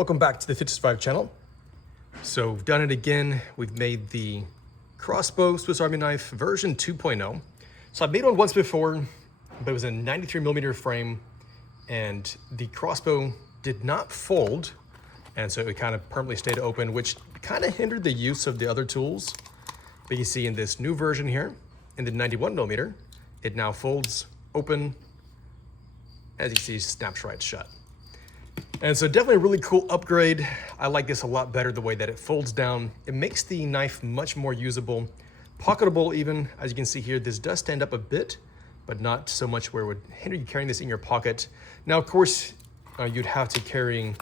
Welcome back to the Fit to Survive channel. So we've done it again. We've made the Crossbow Swiss Army knife version 2.0. So I've made one once before, but it was a 93mm frame, and the crossbow did not fold, and so it kind of permanently stayed open, which kind of hindered the use of the other tools. But you see in this new version here, in the 91mm, it now folds open. As you see, snaps right shut. And so definitely a really cool upgrade. I like this a lot better, the way that it folds down. It makes the knife much more usable, pocketable even. As you can see here, this does stand up a bit, but not so much where it would hinder you carrying this in your pocket. Now, of course, you'd have to carry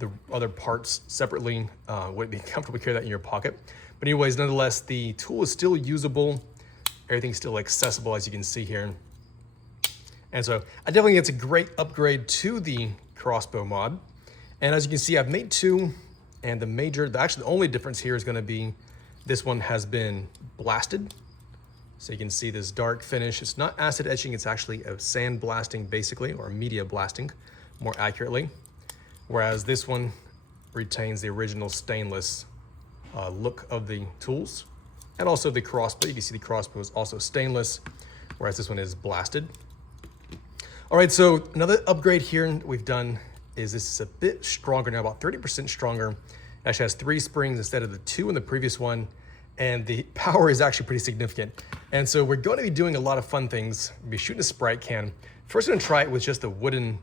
the other parts separately. Wouldn't be comfortable to carry that in your pocket. But anyways, nonetheless, the tool is still usable. Everything's still accessible, as you can see here. And so I definitely think it's a great upgrade to the Crossbow mod. And as you can see, I've made two, and actually the only difference here is going to be this one has been blasted. So you can see this dark finish. It's not acid etching, it's actually a sand blasting basically, or media blasting more accurately. Whereas this one retains the original stainless look of the tools. And also the crossbow, you can see the crossbow is also stainless, whereas this one is blasted. All right, so another upgrade here we've done is this is a bit stronger now, about 30% stronger. It actually has 3 springs instead of the 2 in the previous one, and the power is actually pretty significant. And so we're going to be doing a lot of fun things. We'll be shooting a Sprite can. First, I'm going to try it with just the wooden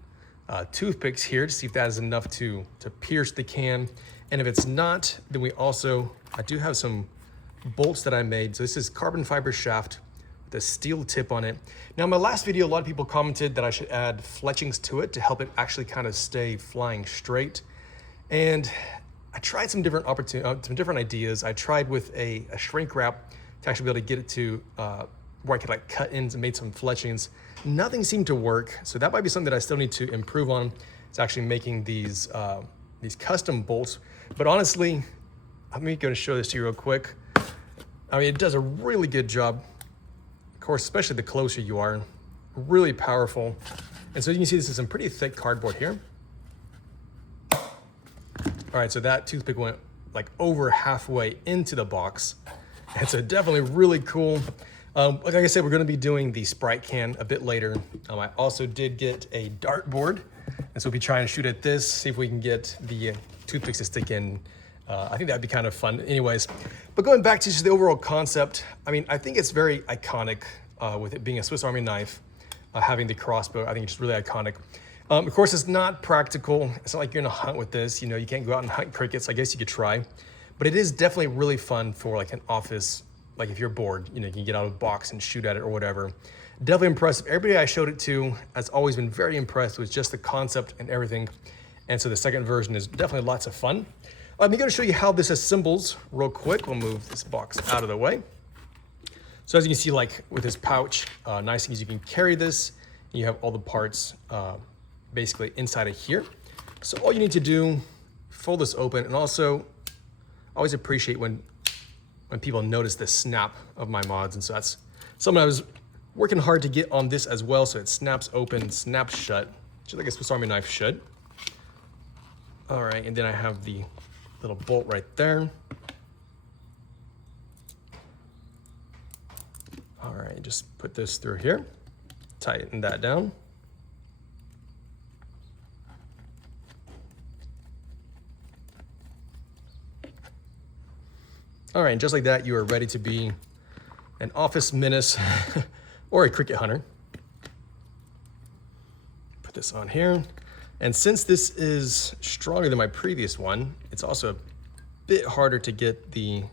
toothpicks here to see if that is enough to pierce the can. And if it's not, then I do have some bolts that I made. So this is carbon fiber shaft, the steel tip on it. Now in my last video, a lot of people commented that I should add fletchings to it to help it actually kind of stay flying straight. And I tried some different ideas. I tried with a shrink wrap to actually be able to get it to where I could like cut ends and made some fletchings. Nothing seemed to work. So that might be something that I still need to improve on. It's actually making these custom bolts. But honestly, I'm going to show this to you real quick. I mean, it does a really good job. Of course, especially the closer you are, really powerful. And so you can see this is some pretty thick cardboard here. All right, so that toothpick went like over halfway into the box. And so definitely really cool. Like I said, we're gonna be doing the Sprite can a bit later. I also did get a dartboard. And so we'll be trying to shoot at this, see if we can get the toothpicks to stick in. I think that'd be kind of fun anyways. But going back to just the overall concept, I mean, I think it's very iconic with it being a Swiss Army knife, having the crossbow. I think it's just really iconic. Of course, it's not practical. It's not like you're gonna hunt with this. You know, you can't go out and hunt crickets. I guess you could try. But it is definitely really fun for like an office, like if you're bored, you know, you can get out of a box and shoot at it or whatever. Definitely impressive. Everybody I showed it to has always been very impressed with just the concept and everything. And so the second version is definitely lots of fun. I'm going to show you how this assembles real quick. We'll move this box out of the way. So as you can see, like with this pouch, nice thing is you can carry this. And you have all the parts basically inside of here. So all you need to do, fold this open, and also I always appreciate when people notice the snap of my mods. And so that's something I was working hard to get on this as well. So it snaps open, snaps shut, just like a Swiss Army knife should. All right, and then I have the little bolt right there. All right, just put this through here, tighten that down. All right, and just like that, you are ready to be an office menace or a cricket hunter. Put this on here. And since this is stronger than my previous one, it's also a bit harder to get the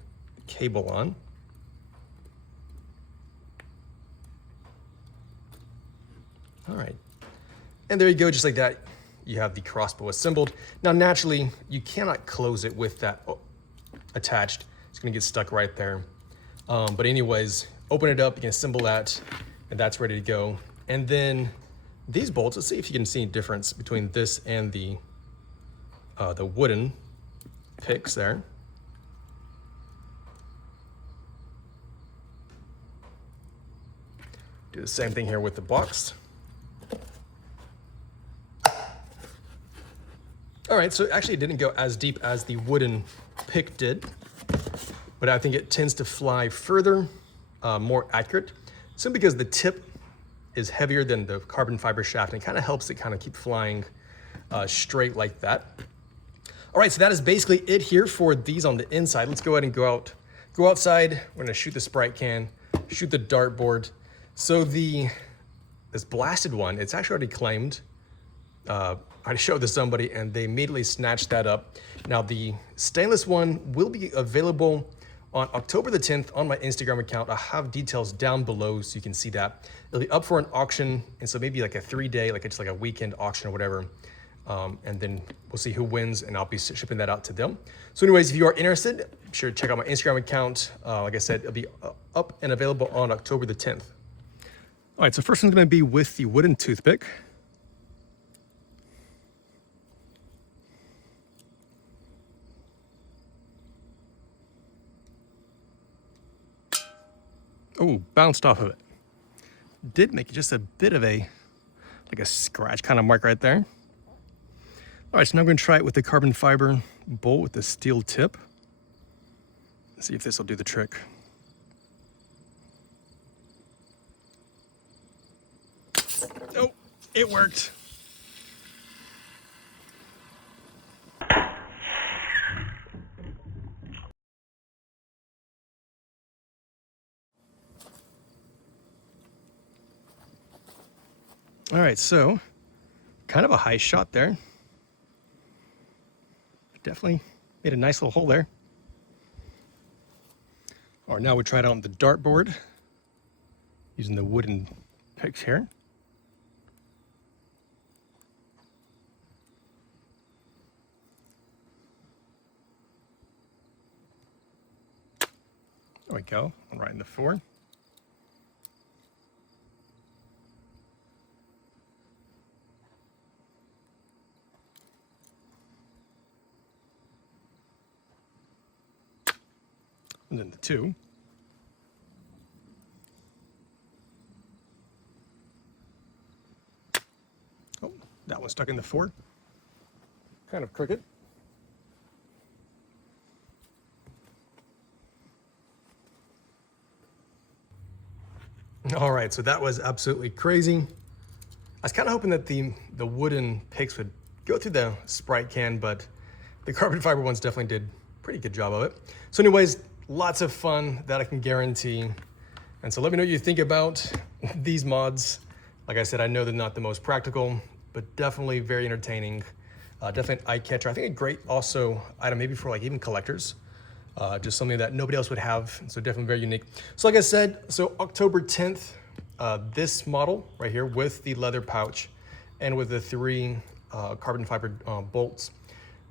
cable on. All right, and there you go, just like that, you have the crossbow assembled. Now, naturally, you cannot close it with that attached. It's gonna get stuck right there. But anyways, open it up, you can assemble that, and that's ready to go. And then these bolts, let's see if you can see a difference between this and the wooden picks there. Do the same thing here with the box. All right, so actually it didn't go as deep as the wooden pick did, but I think it tends to fly further, more accurate, simply because the tip is heavier than the carbon fiber shaft, and it kind of helps it kind of keep flying straight like that. All right, so that is basically it here for these on the inside. Let's go ahead and go outside. We're gonna shoot the Sprite can, shoot the dartboard. So this blasted one, it's actually already claimed. I showed this to somebody and they immediately snatched that up. Now the stainless one will be available on October the 10th on my Instagram account. I have details down below so you can see that. It'll be up for an auction, and so maybe like a 3-day, like it's like a weekend auction or whatever. And then we'll see who wins, and I'll be shipping that out to them. So anyways, if you are interested, be sure to check out my Instagram account. Like I said, it'll be up and available on October the 10th. All right, so first one's gonna be with the wooden toothpick. Oh, bounced off of it. Did make just a bit of like a scratch kind of mark right there. All right, so now I'm gonna try it with the carbon fiber bolt with the steel tip. Let's see if this will do the trick. Oh, it worked. All right, so kind of a high shot there. Definitely made a nice little hole there. All right, now we try it on the dartboard using the wooden picks here. There we go, right in the 4. And then the 2. Oh, that one stuck in the 4. Kind of crooked. All right, so that was absolutely crazy. I was kind of hoping that the wooden picks would go through the Sprite can, but the carbon fiber ones definitely did a pretty good job of it. So anyways, lots of fun, that I can guarantee. And so let me know what you think about these mods. Like I said, I know they're not the most practical, but definitely very entertaining. Definitely an eye catcher. I think a great also item maybe for like even collectors. Just something that nobody else would have. So definitely very unique. So like I said, so October 10th, this model right here with the leather pouch and with the 3 carbon fiber bolts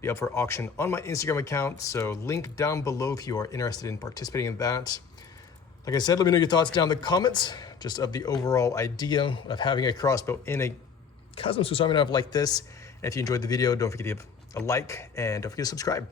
be up for auction on my Instagram account. So link down below if you are interested in participating in that. Like I said, let me know your thoughts down in the comments, just of the overall idea of having a crossbow in a custom Swiss Army knife like this. And if you enjoyed the video, don't forget to give a like and don't forget to subscribe.